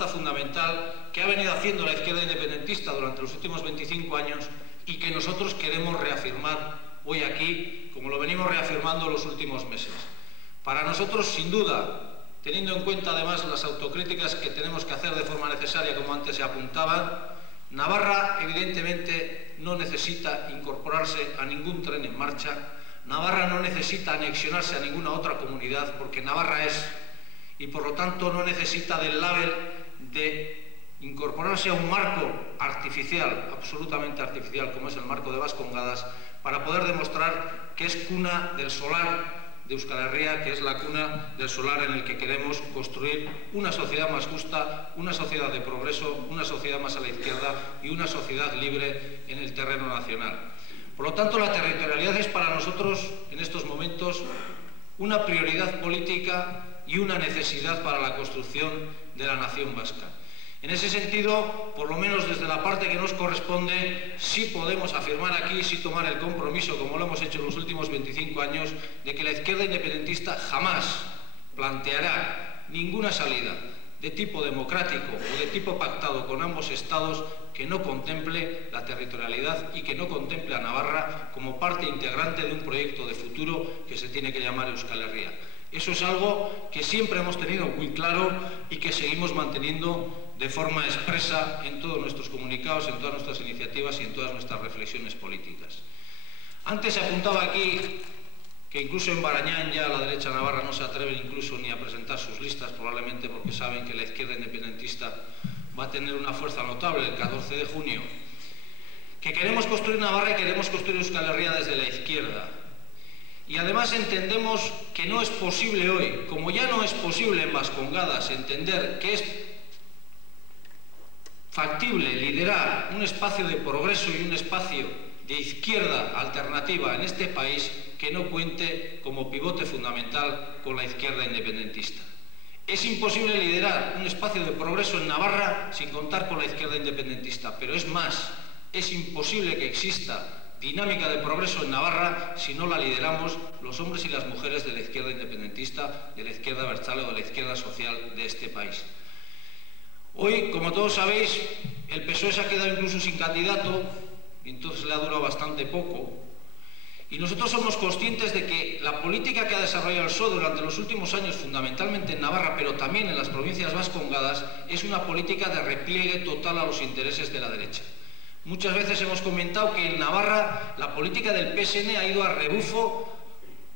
fundamental que ha venido haciendo la izquierda independentista durante los últimos 25 años y que nosotros queremos reafirmar hoy aquí, como lo venimos reafirmando los últimos meses. Para nosotros, sin duda, teniendo en cuenta además las autocríticas que tenemos que hacer de forma necesaria, como antes se apuntaba, Navarra evidentemente no necesita incorporarse a ningún tren en marcha, Navarra no necesita anexionarse a ninguna otra comunidad, porque Navarra es, y por lo tanto no necesita del label de incorporarse a un marco artificial, absolutamente artificial, como es el marco de Vascongadas, para poder demostrar que es cuna del solar de Euskal Herria, que es la cuna del solar en el que queremos construir una sociedad más justa, una sociedad de progreso, una sociedad más a la izquierda y una sociedad libre en el terreno nacional. Por lo tanto, la territorialidad es para nosotros, en estos momentos, una prioridad política y una necesidad para la construcción de la nación vasca. En ese sentido, por lo menos desde la parte que nos corresponde, sí podemos afirmar aquí, sí tomar el compromiso, como lo hemos hecho en los últimos 25 años, de que la izquierda independentista jamás planteará ninguna salida de tipo democrático o de tipo pactado con ambos estados que no contemple la territorialidad y que no contemple a Navarra como parte integrante de un proyecto de futuro que se tiene que llamar Euskal Herria. Eso es algo que siempre hemos tenido muy claro y que seguimos manteniendo de forma expresa en todos nuestros comunicados, en todas nuestras iniciativas y en todas nuestras reflexiones políticas. Antes se apuntaba aquí que incluso en Barañán ya la derecha navarra no se atreve incluso ni a presentar sus listas, probablemente porque saben que la izquierda independentista va a tener una fuerza notable el 14 de junio. Que queremos construir Navarra y queremos construir Euskal Herria desde la izquierda. Y además entendemos que no es posible hoy, como ya no es posible en Vascongadas, entender que es factible liderar un espacio de progreso y un espacio de izquierda alternativa en este país que no cuente como pivote fundamental con la izquierda independentista. Es imposible liderar un espacio de progreso en Navarra sin contar con la izquierda independentista, pero es más, es imposible que exista dinámica de progreso en Navarra si no la lideramos los hombres y las mujeres de la izquierda independentista, de la izquierda abertzale o de la izquierda social de este país. Hoy, como todos sabéis, el PSOE se ha quedado incluso sin candidato y entonces le ha durado bastante poco. Y nosotros somos conscientes de que la política que ha desarrollado el PSOE durante los últimos años, fundamentalmente en Navarra, pero también en las provincias vascongadas, es una política de repliegue total a los intereses de la derecha. Muchas veces hemos comentado que en Navarra la política del PSN ha ido a rebufo,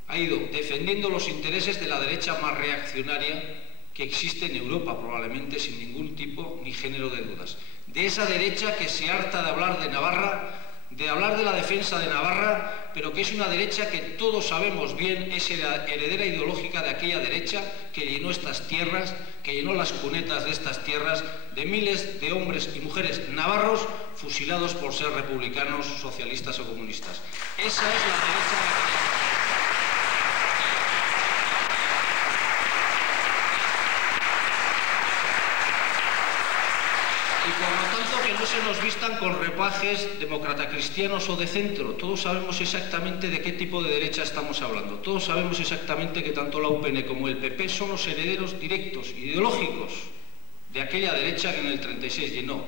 ha ido defendiendo los intereses de la derecha más reaccionaria que existe en Europa, probablemente sin ningún tipo ni género de dudas. De esa derecha que se harta de hablar de Navarra, de hablar de la defensa de Navarra, pero que es una derecha que todos sabemos bien es heredera ideológica de aquella derecha que llenó estas tierras, que llenó las cunetas de estas tierras de miles de hombres y mujeres navarros fusilados por ser republicanos, socialistas o comunistas. Esa es la derecha que... Y por lo tanto que no se nos vistan con repajes demócrata-cristianos o de centro. Todos sabemos exactamente de qué tipo de derecha estamos hablando. Todos sabemos exactamente que tanto la UPN como el PP son los herederos directos, ideológicos, de aquella derecha que en el 36 llenó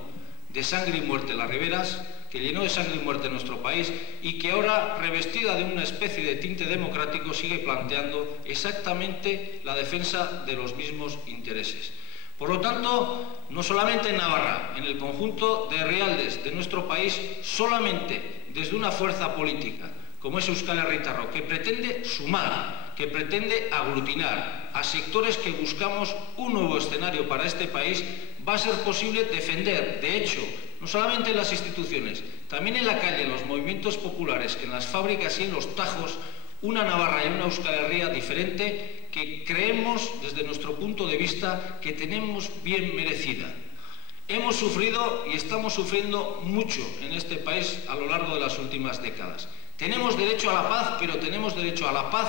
de sangre y muerte las riberas, que llenó de sangre y muerte nuestro país y que ahora, revestida de una especie de tinte democrático, sigue planteando exactamente la defensa de los mismos intereses. Por lo tanto, no solamente en Navarra, en el conjunto de herrialdes de nuestro país, solamente desde una fuerza política como es Euskal Herritarrok, que pretende sumar, que pretende aglutinar a sectores que buscamos un nuevo escenario para este país, va a ser posible defender, de hecho, no solamente en las instituciones, también en la calle, en los movimientos populares, en las fábricas y en los tajos, una Navarra y una Euskal Herria diferente que creemos, desde nuestro punto de vista, que tenemos bien merecida. Hemos sufrido y estamos sufriendo mucho en este país a lo largo de las últimas décadas. Tenemos derecho a la paz, pero tenemos derecho a la paz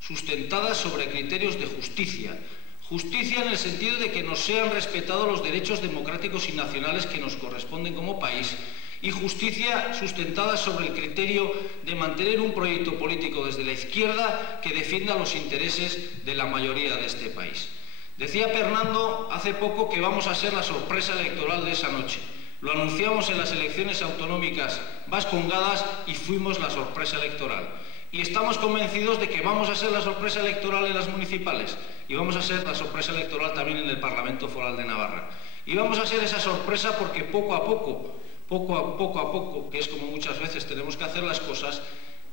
sustentada sobre criterios de justicia. Justicia en el sentido de que nos sean respetados los derechos democráticos y nacionales que nos corresponden como país, y justicia sustentada sobre el criterio de mantener un proyecto político desde la izquierda que defienda los intereses de la mayoría de este país. Decía Fernando hace poco que vamos a ser la sorpresa electoral de esa noche. Lo anunciamos en las elecciones autonómicas vascongadas y fuimos la sorpresa electoral. Y estamos convencidos de que vamos a ser la sorpresa electoral en las municipales y vamos a ser la sorpresa electoral también en el Parlamento Foral de Navarra. Y vamos a ser esa sorpresa porque poco a poco, que es como muchas veces tenemos que hacer las cosas,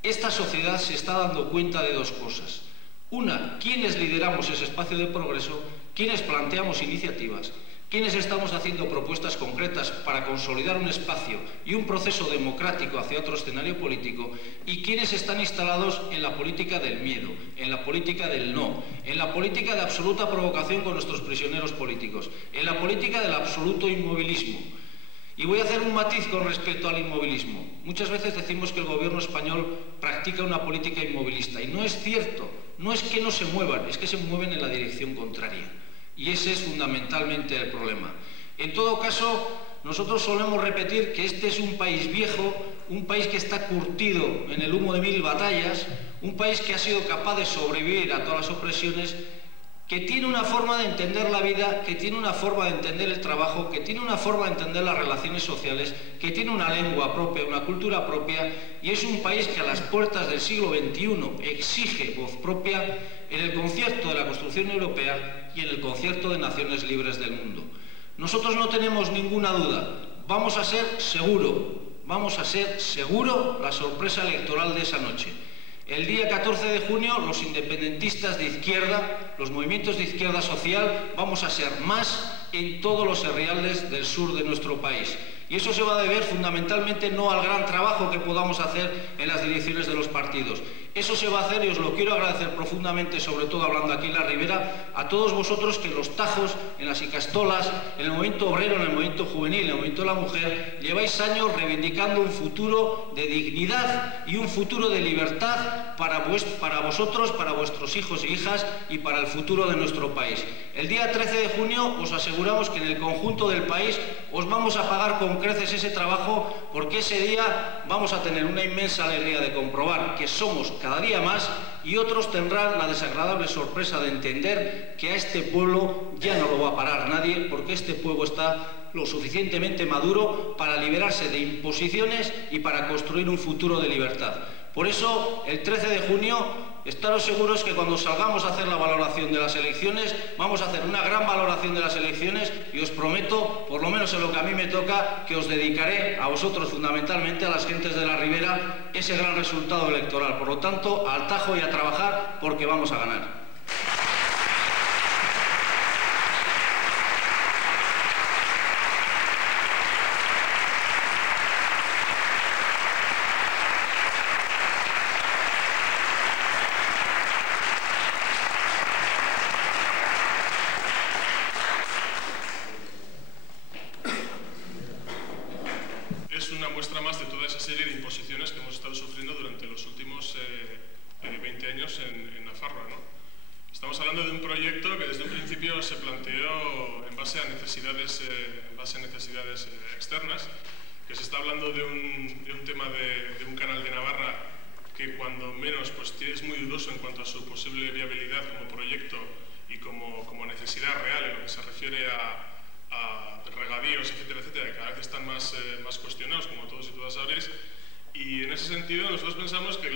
esta sociedad se está dando cuenta de dos cosas. Una, quienes lideramos ese espacio de progreso, quienes planteamos iniciativas, quienes estamos haciendo propuestas concretas para consolidar un espacio y un proceso democrático hacia otro escenario político, y quienes están instalados en la política del miedo, en la política del no, en la política de absoluta provocación con nuestros prisioneros políticos, en la política del absoluto inmovilismo. Y voy a hacer un matiz con respecto al inmovilismo. Muchas veces decimos que el gobierno español practica una política inmovilista, y no es cierto. No es que no se muevan, es que se mueven en la dirección contraria. Y ese es fundamentalmente el problema. En todo caso, nosotros solemos repetir que este es un país viejo, un país que está curtido en el humo de 1000 batallas, un país que ha sido capaz de sobrevivir a todas las opresiones, que tiene una forma de entender la vida, que tiene una forma de entender el trabajo, que tiene una forma de entender las relaciones sociales, que tiene una lengua propia, una cultura propia, y es un país que a las puertas del siglo XXI exige voz propia en el concierto de la construcción europea y en el concierto de naciones libres del mundo. Nosotros no tenemos ninguna duda, vamos a ser seguro la sorpresa electoral de esa noche. El día 14 de junio, los independentistas de izquierda, los movimientos de izquierda social, vamos a ser más en todos los herrialdes del sur de nuestro país. Y eso se va a deber fundamentalmente no al gran trabajo que podamos hacer en las direcciones de los partidos. Eso se va a hacer, y os lo quiero agradecer profundamente, sobre todo hablando aquí en la Ribera, a todos vosotros que en los tajos, en las icastolas, en el movimiento obrero, en el movimiento juvenil, en el movimiento de la mujer, lleváis años reivindicando un futuro de dignidad y un futuro de libertad para vosotros, para vuestros hijos e hijas y para el futuro de nuestro país. El día 13 de junio os aseguramos que en el conjunto del país os vamos a pagar con creces ese trabajo, porque ese día vamos a tener una inmensa alegría de comprobar que somos cada día más, y otros tendrán la desagradable sorpresa de entender que a este pueblo ya no lo va a parar nadie, porque este pueblo está lo suficientemente maduro para liberarse de imposiciones y para construir un futuro de libertad. Por eso, el 13 de junio, estaros seguros que cuando salgamos a hacer la valoración de las elecciones, vamos a hacer una gran valoración de las elecciones, y os prometo, por lo menos en lo que a mí me toca, que os dedicaré a vosotros fundamentalmente, a las gentes de la Ribera, ese gran resultado electoral. Por lo tanto, al tajo y a trabajar, porque vamos a ganar. En Nafarroa, ¿no? Estamos hablando de un proyecto que desde un principio se planteó en base a necesidades, externas, que se está hablando de un tema de un canal de Navarra que cuando menos pues, es muy dudoso en cuanto a su posible viabilidad como proyecto y como necesidad real en lo que se refiere a regadíos, etcétera, etcétera, que cada vez están más cuestionados, como todos y todas sabréis. Y en ese sentido nosotros pensamos que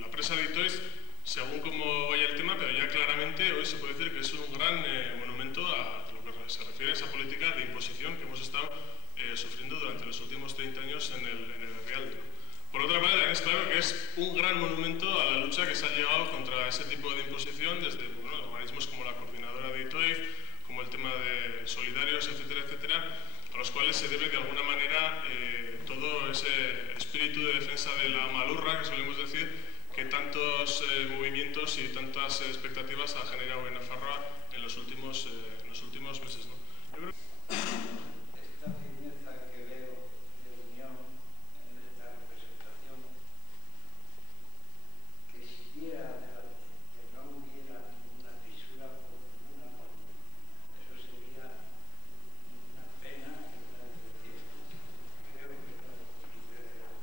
la presa de Itoiz, según cómo vaya el tema, pero ya claramente hoy se puede decir que es un gran monumento a lo que se refiere a esa política de imposición que hemos estado sufriendo durante los últimos 30 años en el Herrialde. Por otra parte, también es claro que es un gran monumento a la lucha que se ha llevado contra ese tipo de imposición desde organismos como la Coordinadora de Itoiz, como el tema de Solidarios, etcétera, etcétera, a los cuales se debe de alguna manera todo ese espíritu de defensa de la malurra, que solemos decir, que tantos movimientos y tantas expectativas ha generado en Nafarroa en los últimos meses, ¿no? Yo creo esta firmeza que veo de unión en esta representación, que siquiera que no hubiera ninguna fisura por ninguna parte, eso sería una pena y una decepción. Creo que no sucede.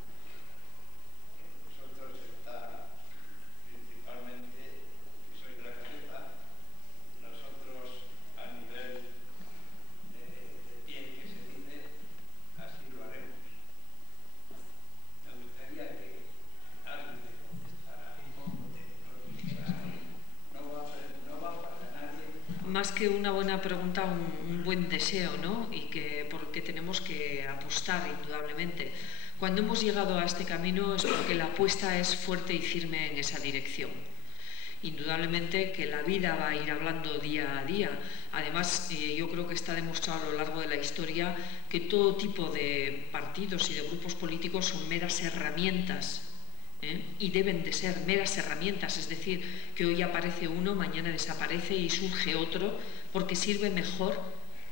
Vosotros está principalmente, que sois la cabeza, nosotros más que una buena pregunta, un buen deseo, ¿no? Y por que tenemos que apostar, indudablemente. Cuando hemos llegado a este camino es porque la apuesta es fuerte y firme en esa dirección. Indudablemente que la vida va a ir hablando día a día. Además, yo creo que está demostrado a lo largo de la historia que todo tipo de partidos y de grupos políticos son meras herramientas, y deben de ser meras herramientas, es decir, que hoy aparece uno, mañana desaparece y surge otro porque sirve mejor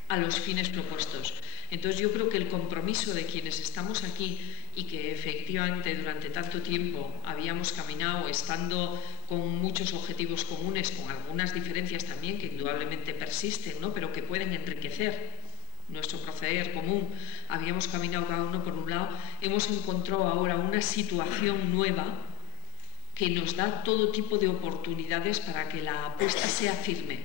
a los fines propuestos. Entonces yo creo que el compromiso de quienes estamos aquí y que efectivamente durante tanto tiempo habíamos caminado estando con muchos objetivos comunes, con algunas diferencias también que indudablemente persisten, ¿no? Pero que pueden enriquecer nuestro proceder común, habíamos caminado cada uno por un lado, hemos encontrado ahora una situación nueva que nos da todo tipo de oportunidades para que la apuesta sea firme.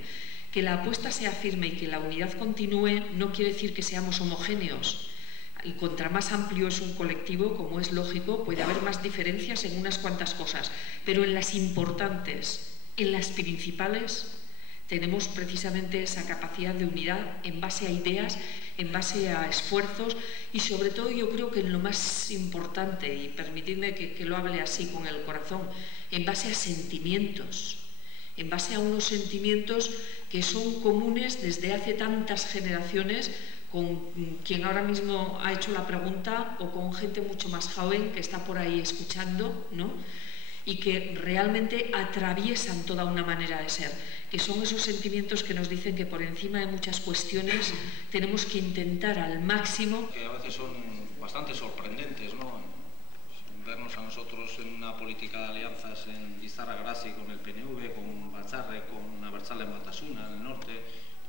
Que la apuesta sea firme y que la unidad continúe no quiere decir que seamos homogéneos. Y contra más amplio es un colectivo, como es lógico, puede haber más diferencias en unas cuantas cosas, pero en las importantes, en las principales, tenemos precisamente esa capacidad de unidad en base a ideas, en base a esfuerzos y sobre todo yo creo que en lo más importante, y permitidme que lo hable así con el corazón, en base a sentimientos, en base a unos sentimientos que son comunes desde hace tantas generaciones con quien ahora mismo ha hecho la pregunta o con gente mucho más joven que está por ahí escuchando, ¿no? Y que realmente atraviesan toda una manera de ser, que son esos sentimientos que nos dicen que por encima de muchas cuestiones tenemos que intentar al máximo. Que a veces son bastante sorprendentes, ¿no? Vernos a nosotros en una política de alianzas en Lizarra-Garazi con el PNV, con Batzarre, con Abertzale en Batasuna, en el norte.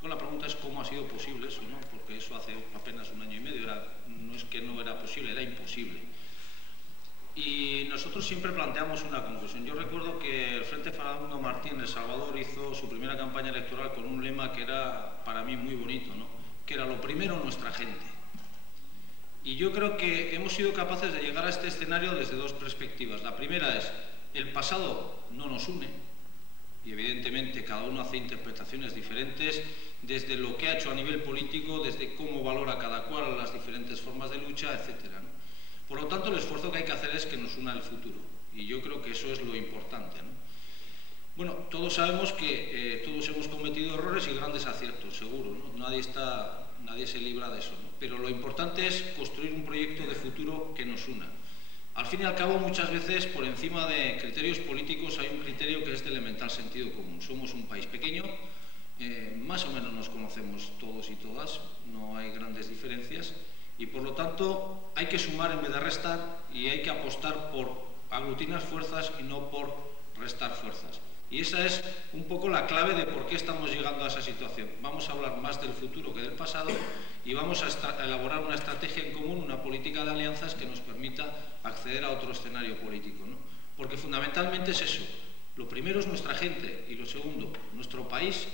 Bueno, la pregunta es cómo ha sido posible eso, ¿no? Porque eso hace apenas un año y medio no es que no era posible, era imposible. Y nosotros siempre planteamos una conclusión. Yo recuerdo que el Frente Fernando Martí en El Salvador hizo su primera campaña electoral con un lema que era para mí muy bonito, ¿no? Que era lo primero nuestra gente. Y yo creo que hemos sido capaces de llegar a este escenario desde dos perspectivas. La primera es, el pasado no nos une, y evidentemente cada uno hace interpretaciones diferentes desde lo que ha hecho a nivel político, desde cómo valora cada cual las diferentes formas de lucha, etcétera, ¿no? Por lo tanto, el esfuerzo que hay que hacer es que nos una el futuro, y yo creo que eso es lo importante, ¿no? Bueno, todos sabemos que todos hemos cometido errores y grandes aciertos, seguro, ¿no? Nadie se libra de eso, ¿no? Pero lo importante es construir un proyecto de futuro que nos una. Al fin y al cabo, muchas veces, por encima de criterios políticos, hay un criterio que es de elemental sentido común. Somos un país pequeño, más o menos nos conocemos todos y todas, no hay grandes diferencias, y por lo tanto hay que sumar en vez de restar y hay que apostar por aglutinar fuerzas y no por restar fuerzas. Y esa es un poco la clave de por qué estamos llegando a esa situación. Vamos a hablar más del futuro que del pasado y vamos a elaborar una estrategia en común, una política de alianzas que nos permita acceder a otro escenario político, ¿no? Porque fundamentalmente es eso. Lo primero es nuestra gente y lo segundo, nuestro país,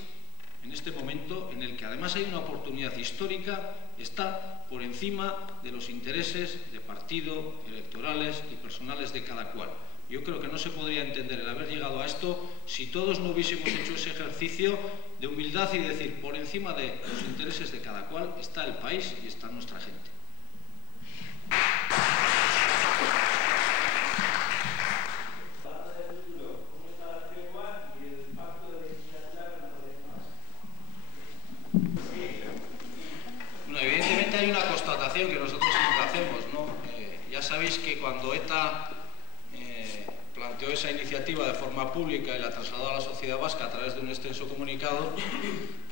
en este momento en el que además hay una oportunidad histórica, está por encima de los intereses de partido, electorales y personales de cada cual. Yo creo que no se podría entender el haber llegado a esto si todos no hubiésemos hecho ese ejercicio de humildad y decir, por encima de los intereses de cada cual está el país y está nuestra gente. Bueno, evidentemente hay una constatación que nosotros siempre hacemos, ¿no? Ya sabéis que cuando ETA planteó esa iniciativa de forma pública y la trasladó a la sociedad vasca a través de un extenso comunicado,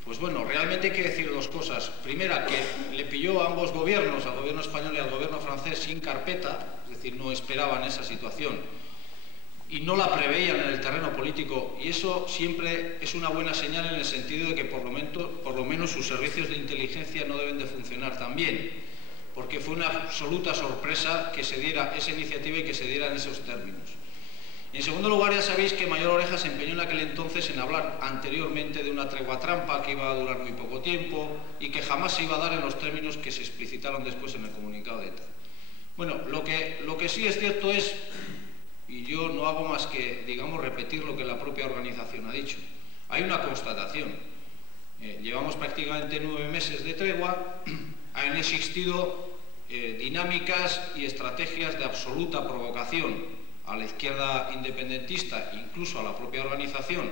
pues bueno, realmente hay que decir dos cosas. Primera, que le pilló a ambos gobiernos, al gobierno español y al gobierno francés, sin carpeta, es decir, no esperaban esa situación y no la preveían en el terreno político, y eso siempre es una buena señal en el sentido de que por lo menos sus servicios de inteligencia no deben de funcionar tan bien, porque fue una absoluta sorpresa que se diera esa iniciativa y que se diera en esos términos. En segundo lugar, ya sabéis que Mayor Oreja se empeñó en aquel entonces en hablar anteriormente de una tregua trampa que iba a durar muy poco tiempo y que jamás se iba a dar en los términos que se explicitaron después en el comunicado de ETA. Bueno, lo que sí es cierto es, y yo no hago más que, digamos, repetir lo que la propia organización ha dicho, hay una constatación. llevamos prácticamente 9 meses de tregua, han existido dinámicas y estrategias de absoluta provocación a la izquierda independentista, incluso a la propia organización,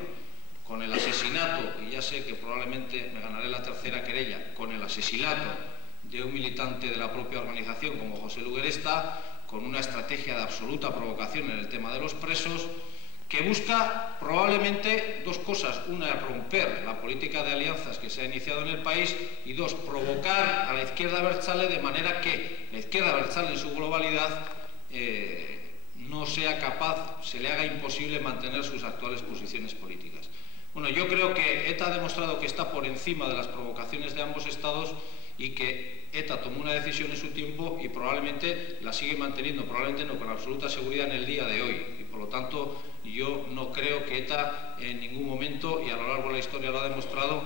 con el asesinato, y ya sé que probablemente me ganaré la tercera querella, con el asesinato de un militante de la propia organización como José Lugueresta, con una estrategia de absoluta provocación en el tema de los presos, que busca probablemente dos cosas: una es romper la política de alianzas que se ha iniciado en el país, y dos, provocar a la izquierda abertzale de manera que la izquierda abertzale en su globalidad no sea capaz, se le haga imposible mantener sus actuales posiciones políticas. Bueno, yo creo que ETA ha demostrado que está por encima de las provocaciones de ambos estados y que ETA tomó una decisión en su tiempo y probablemente la sigue manteniendo, probablemente no con absoluta seguridad en el día de hoy. Y por lo tanto, yo no creo que ETA en ningún momento, y a lo largo de la historia lo ha demostrado,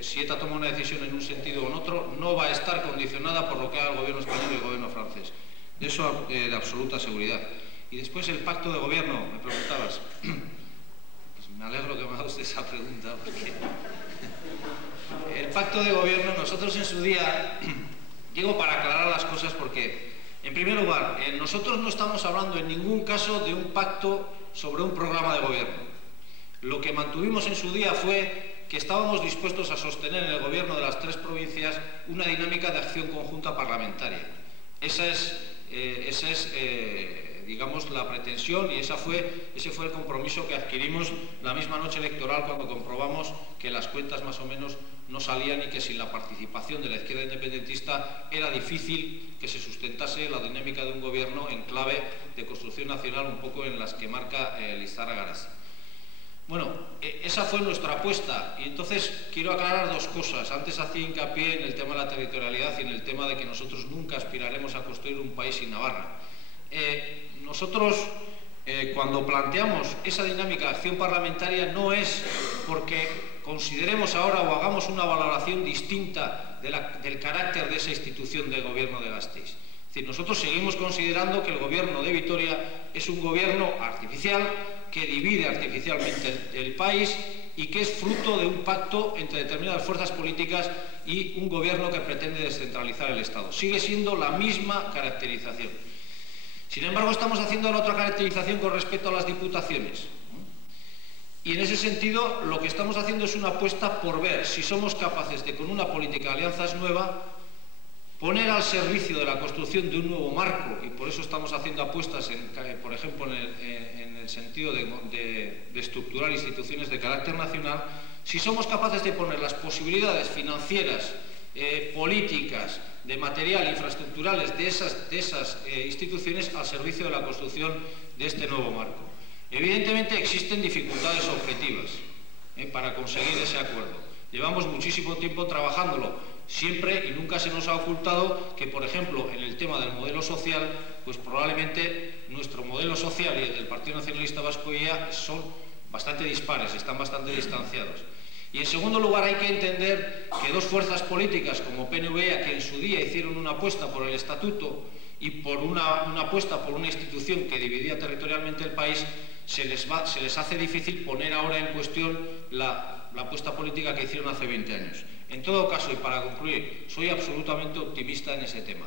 si ETA toma una decisión en un sentido o en otro, no va a estar condicionada por lo que haga el gobierno español y el gobierno francés. De eso de absoluta seguridad. Y después el pacto de gobierno, me preguntabas. Me alegro que me haga usted esa pregunta, porque el pacto de gobierno, nosotros en su día, digo para aclarar las cosas, porque, en primer lugar, nosotros no estamos hablando en ningún caso de un pacto sobre un programa de gobierno. Lo que mantuvimos en su día fue que estábamos dispuestos a sostener en el gobierno de las 3 provincias una dinámica de acción conjunta parlamentaria. Esa es digamos, la pretensión, y ese fue el compromiso que adquirimos la misma noche electoral, cuando comprobamos que las cuentas más o menos no salían y que sin la participación de la izquierda independentista era difícil que se sustentase la dinámica de un gobierno en clave de construcción nacional, un poco en las que marca Lizarra Garasi. Bueno, esa fue nuestra apuesta, y entonces quiero aclarar dos cosas. Antes hacía hincapié en el tema de la territorialidad y en el tema de que nosotros nunca aspiraremos a construir un país sin Navarra. Nosotros, cuando planteamos esa dinámica de acción parlamentaria, no es porque consideremos ahora o hagamos una valoración distinta del carácter de esa institución de gobierno de Gasteiz. Es decir, nosotros seguimos considerando que el gobierno de Vitoria es un gobierno artificial, que divide artificialmente el país y que es fruto de un pacto entre determinadas fuerzas políticas y un gobierno que pretende descentralizar el Estado. Sigue siendo la misma caracterización. Sin embargo, estamos haciendo la otra caracterización con respecto a las diputaciones. Y en ese sentido, lo que estamos haciendo es una apuesta por ver si somos capaces de, con una política de alianzas nueva, poner al servicio de la construcción de un nuevo marco, y por eso estamos haciendo apuestas, por ejemplo, en el sentido de estructurar instituciones de carácter nacional, si somos capaces de poner las posibilidades financieras, políticas, de material, infraestructurales de esas instituciones al servicio de la construcción de este nuevo marco. Evidentemente existen dificultades objetivas para conseguir ese acuerdo. Llevamos muchísimo tiempo trabajándolo. Siempre y nunca se nos ha ocultado que, por ejemplo, en el tema del modelo social, pues probablemente nuestro modelo social y el del Partido Nacionalista Vasco ya son bastante dispares, están bastante distanciados. Y en segundo lugar, hay que entender que dos fuerzas políticas como PNV, que en su día hicieron una apuesta por el estatuto y por una apuesta por una institución que dividía territorialmente el país, se les hace difícil poner ahora en cuestión la apuesta política que hicieron hace 20 años. En todo caso, y para concluir, soy absolutamente optimista en ese tema.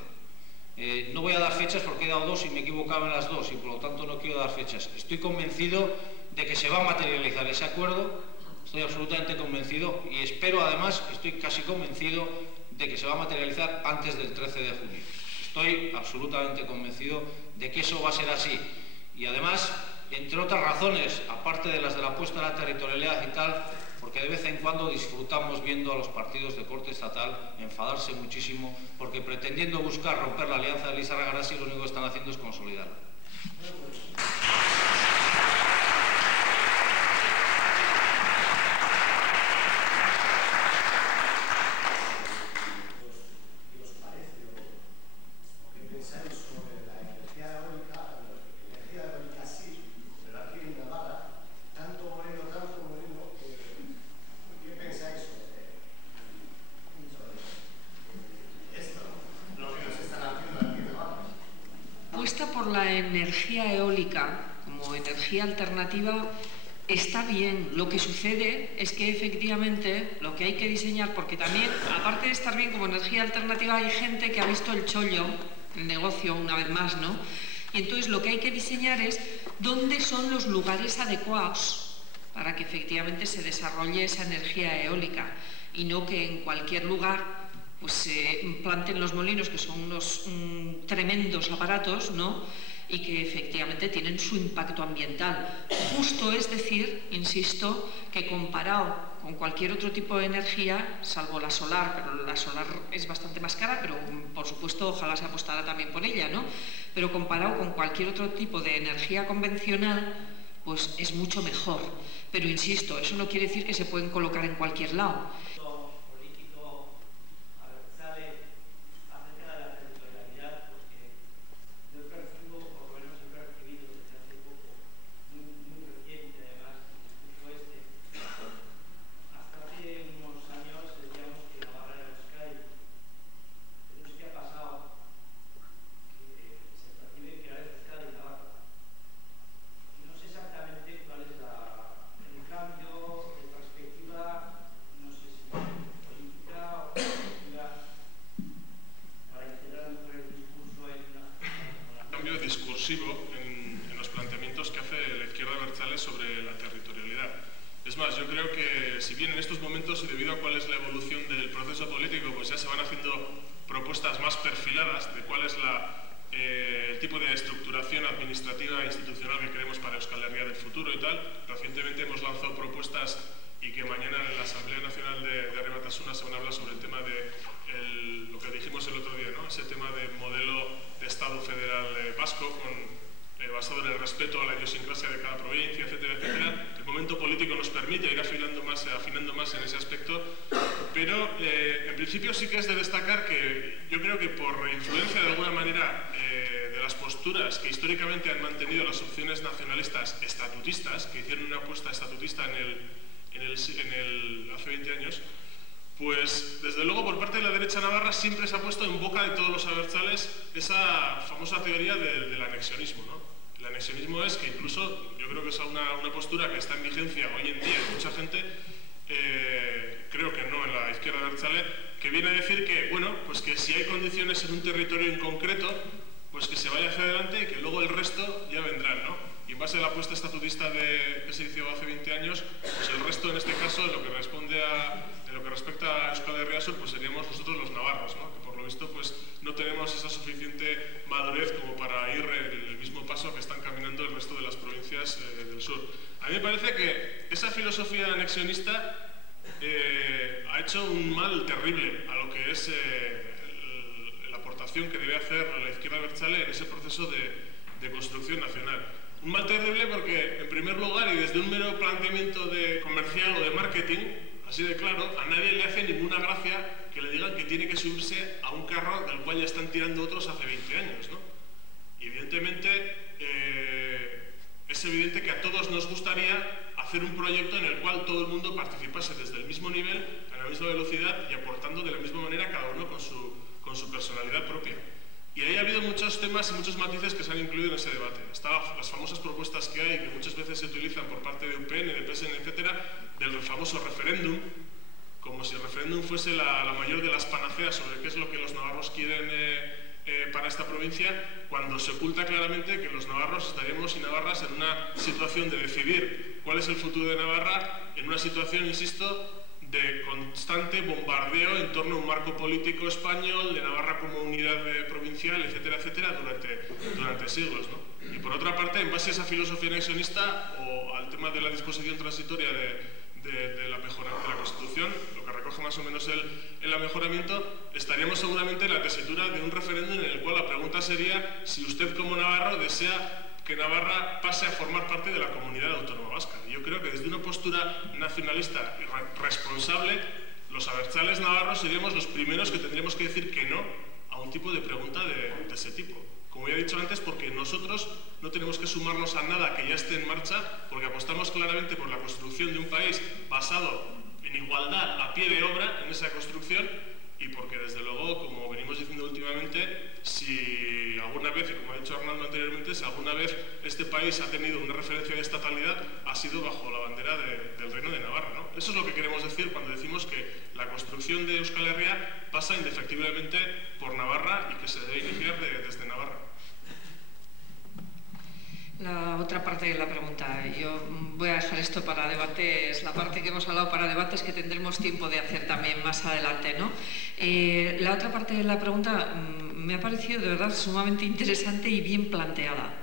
No voy a dar fechas porque he dado dos y me he equivocado en las dos, y por lo tanto no quiero dar fechas. Estoy convencido de que se va a materializar ese acuerdo. Estoy absolutamente convencido, y espero, además, estoy casi convencido de que se va a materializar antes del 13 de junio. Estoy absolutamente convencido de que eso va a ser así. Y además, entre otras razones, aparte de las de la apuesta a la territorialidad y tal, porque de vez en cuando disfrutamos viendo a los partidos de corte estatal enfadarse muchísimo, porque pretendiendo buscar romper la alianza de Lizarra Garasi, lo único que están haciendo es consolidarla. Por la energía eólica como energía alternativa está bien. Lo que sucede es que efectivamente lo que hay que diseñar, porque también, aparte de estar bien como energía alternativa, hay gente que ha visto el chollo, el negocio una vez más, ¿no? Y entonces lo que hay que diseñar es dónde son los lugares adecuados para que efectivamente se desarrolle esa energía eólica y no que en cualquier lugar pues se planten los molinos, que son unos tremendos aparatos, ¿no? Y que efectivamente tienen su impacto ambiental. Justo es decir, insisto, que comparado con cualquier otro tipo de energía, salvo la solar, pero la solar es bastante más cara, pero por supuesto ojalá se apostara también por ella, ¿no? Pero comparado con cualquier otro tipo de energía convencional, pues es mucho mejor. Pero insisto, eso no quiere decir que se pueden colocar en cualquier lado. En los planteamientos que hace la izquierda abertzale sobre la territorialidad. Es más, yo creo que si bien en estos momentos y debido a cuál es la evolución del proceso político, pues ya se van haciendo propuestas más perfiladas de cuál es el tipo de estructuración administrativa e institucional que queremos para Euskal Herria del futuro y tal. Recientemente hemos lanzado propuestas y que mañana en la Asamblea Nacional de Herri Batasuna se van a hablar sobre el tema de lo que dijimos el otro día, ¿no? Ese tema de modelo de Estado federal vasco basado en el respeto a la idiosincrasia de cada provincia, etcétera, etcétera. El momento político nos permite ir afinando más en ese aspecto, pero en principio sí que es de destacar que yo creo que por influencia de alguna manera de las posturas que históricamente han mantenido las opciones nacionalistas estatutistas, que hicieron una apuesta estatutista hace 20 años, pues desde luego por parte de la derecha navarra siempre se ha puesto en boca de todos los abertzales esa famosa teoría del anexionismo, ¿no? El anexionismo es que incluso, yo creo que es una postura que está en vigencia hoy en día en mucha gente, creo que no en la izquierda abertzale, que viene a decir que, bueno, pues que si hay condiciones en un territorio en concreto, pues que se vaya hacia adelante y que luego el resto ya vendrán, ¿no? Y en base a la apuesta estatutista que se hizo hace 20 años, pues el resto en este caso, en lo que respecta a Euskal Herria Sur, pues seríamos nosotros los navarros, ¿no? Que por lo visto pues no tenemos esa suficiente madurez como para ir en el mismo paso que están caminando el resto de las provincias del sur. A mí me parece que esa filosofía anexionista ha hecho un mal terrible a lo que es la aportación que debe hacer la izquierda abertzale en ese proceso de construcción nacional. Un mal terrible porque, en primer lugar, y desde un mero planteamiento de comercial o de marketing, así de claro, a nadie le hace ninguna gracia que le digan que tiene que subirse a un carro del cual ya están tirando otros hace 20 años, ¿no? Y evidentemente, es evidente que a todos nos gustaría hacer un proyecto en el cual todo el mundo participase desde el mismo nivel, a la misma velocidad y aportando de la misma manera cada uno con su personalidad propia. Y ahí ha habido muchos temas y muchos matices que se han incluido en ese debate. Están las famosas propuestas que hay, que muchas veces se utilizan por parte de UPN, de PSN, etcétera, del famoso referéndum, como si el referéndum fuese la mayor de las panaceas sobre qué es lo que los navarros quieren para esta provincia, cuando se oculta claramente que los navarros estaríamos y navarras en una situación de decidir cuál es el futuro de Navarra, en una situación, insisto, de constante bombardeo en torno a un marco político español, de Navarra como unidad provincial, etcétera, etcétera, durante siglos, ¿no? Y por otra parte, en base a esa filosofía anexionista o al tema de la disposición transitoria de la Constitución, lo que recoge más o menos el amejoramiento, estaríamos seguramente en la tesitura de un referéndum en el cual la pregunta sería si usted como navarro desea que Navarra pase a formar parte de la comunidad autónoma vasca. Yo creo que desde una postura nacionalista y responsable, los abertzales navarros seríamos los primeros que tendríamos que decir que no a un tipo de pregunta de ese tipo. Como ya he dicho antes, porque nosotros no tenemos que sumarnos a nada que ya esté en marcha, porque apostamos claramente por la construcción de un país basado en igualdad a pie de obra en esa construcción, y porque desde luego, como venimos diciendo últimamente, si alguna vez, y como ha dicho Arnaldo anteriormente, si alguna vez este país ha tenido una referencia de estatalidad, ha sido bajo la bandera del Reino de Navarra, ¿no? Eso es lo que queremos decir cuando decimos que la construcción de Euskal Herria pasa indefectiblemente por Navarra y que se debe iniciar desde Navarra. La otra parte de la pregunta, yo voy a dejar esto para debate, es la parte que hemos hablado para debates que tendremos tiempo de hacer también más adelante, ¿no? La otra parte de la pregunta me ha parecido de verdad sumamente interesante y bien planteada.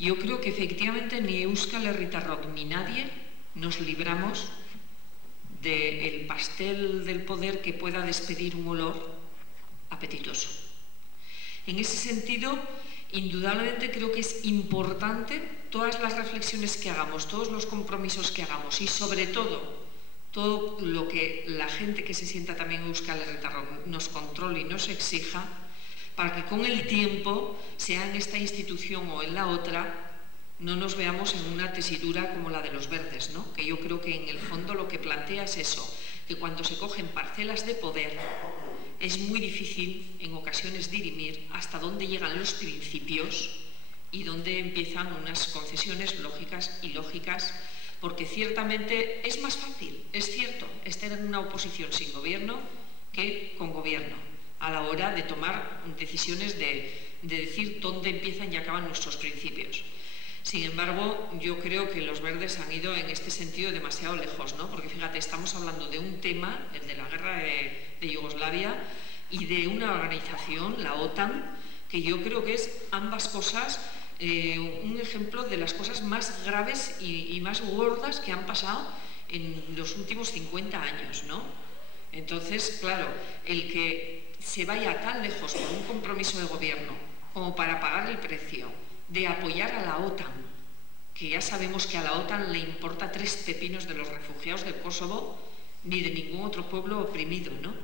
Yo creo que efectivamente ni Euskal Herritarrok ni nadie nos libramos del pastel del poder que pueda despedir un olor apetitoso. En ese sentido, indudablemente creo que es importante todas las reflexiones que hagamos, todos los compromisos que hagamos y sobre todo lo que la gente que se sienta también en Euskal Herritarrok nos controle y nos exija para que con el tiempo, sea en esta institución o en la otra, no nos veamos en una tesidura como la de los verdes, ¿no? Que yo creo que en el fondo lo que plantea es eso, que cuando se cogen parcelas de poder es muy difícil en ocasiones dirimir hasta dónde llegan los principios y dónde empiezan unas concesiones lógicas y ilógicas, porque ciertamente es más fácil, es cierto, estar en una oposición sin gobierno que con gobierno, a la hora de tomar decisiones de decir dónde empiezan y acaban nuestros principios. Sin embargo, yo creo que los verdes han ido en este sentido demasiado lejos, ¿no? Porque fíjate, estamos hablando de un tema, el de la guerra de Yugoslavia, y de una organización, la OTAN, que yo creo que es ambas cosas un ejemplo de las cosas más graves y más gordas que han pasado en los últimos 50 años, ¿no? Entonces, claro, el que se vaya tan lejos con un compromiso de gobierno como para pagar el precio de apoyar a la OTAN, que ya sabemos que a la OTAN le importa 3 pepinos de los refugiados del Kosovo ni de ningún otro pueblo oprimido, ¿no?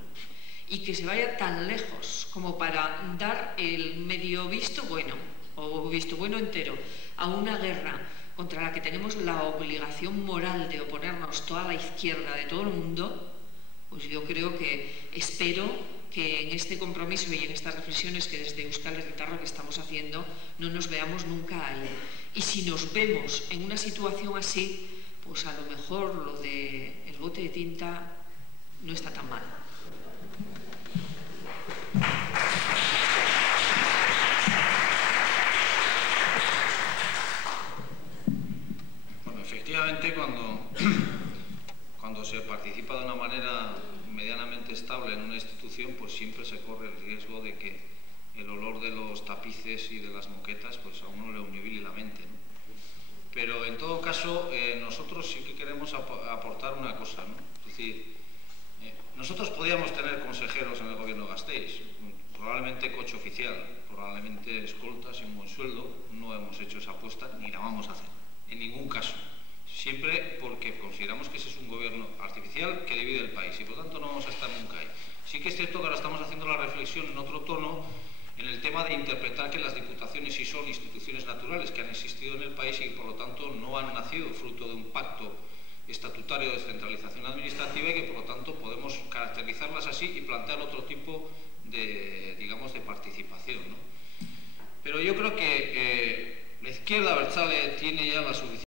Y que se vaya tan lejos como para dar el medio visto bueno o visto bueno entero a una guerra contra la que tenemos la obligación moral de oponernos toda la izquierda de todo el mundo, pues yo creo que espero que en este compromiso y en estas reflexiones que desde Euskal Herritarrok estamos haciendo no nos veamos nunca ahí. Y si nos vemos en una situación así, pues a lo mejor lo del bote de tinta no está tan mal. Bueno, efectivamente, cuando se participa de una manera medianamente estable en una institución, pues siempre se corre el riesgo de que el olor de los tapices y de las moquetas pues a uno le univile la mente, ¿no? Pero en todo caso, nosotros sí que queremos aportar una cosa, ¿no? Es decir, nosotros podíamos tener consejeros en el gobierno de Gasteiz, probablemente coche oficial, probablemente escoltas y un buen sueldo. No hemos hecho esa apuesta ni la vamos a hacer, en ningún caso. Siempre porque consideramos que ese es un gobierno artificial que divide el país y por tanto no vamos a estar nunca ahí. Sí que es cierto que ahora estamos haciendo la reflexión en otro tono en el tema de interpretar que las diputaciones sí son instituciones naturales que han existido en el país y que por lo tanto no han nacido fruto de un pacto estatutario de descentralización administrativa y que por lo tanto podemos caracterizarlas así y plantear otro tipo de, digamos, de participación, ¿no? Pero yo creo que la izquierda abertzale tiene ya la suficiente